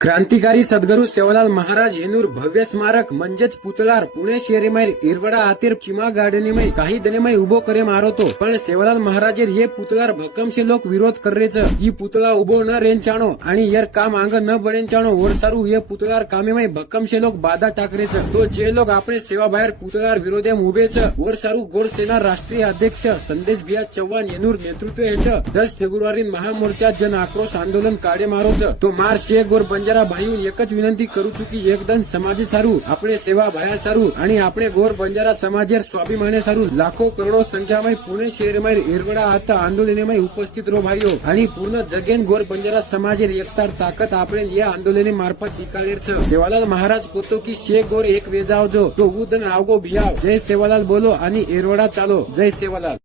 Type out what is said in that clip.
क्रांतिकारी सद्गुरू सेवालाल महाराज हेनूर भव्य स्मारक म्हणजेच पुतळार पुणे शहरीमैल इरवडा आतिर चिमा गार्डनीमय काही दिनेमय उभो करे मारोतो पण सेवालाल महाराजेर ये पुतळार भक्कमशे लोक विरोध करेच ही पुतळा उभो न रेंचाणो आणि यर काम आंग न बळेंचाणो वरसारू ये पुतळार कामेमय भक्कमशे लोक बाधा टाकरेच तो जे लोक आपणे सेवा बाहेर पुतळार विरोधेम उभेच वरसारू गोरसेना राष्ट्रीय अध्यक्ष संदेश बिया चव्हाण हेनूर नेतृत्व हेठ 10 फेब्रुवारी महामोर्चा जन आक्रोश आंदोलन काढे मारोच तो मार शे गोर बंजारा भाईऊन एकच विनंती करू चुकी एकदम समाजी सारू आपले सेवा भाया सारू आणि आपले गोर बंजारा समाजेर स्वाभिमाने सारू लाखो करोडो संख्यामय पुणे शहरमय इरवडा आता आंदोलनेमय उपस्थित रो भाईओ आणि पूर्ण जगेन गोर बंजारा समाजेर एकतार ताकद आपले या आंदोलने मार्फत दिखाडेर छ सेवालाल महाराज कोतो की शे गोर एक वेजाव जो तो उदन आवगो भियाव जय सेवालाल बोलो आणि इरवडा चालो जय सेवालाल।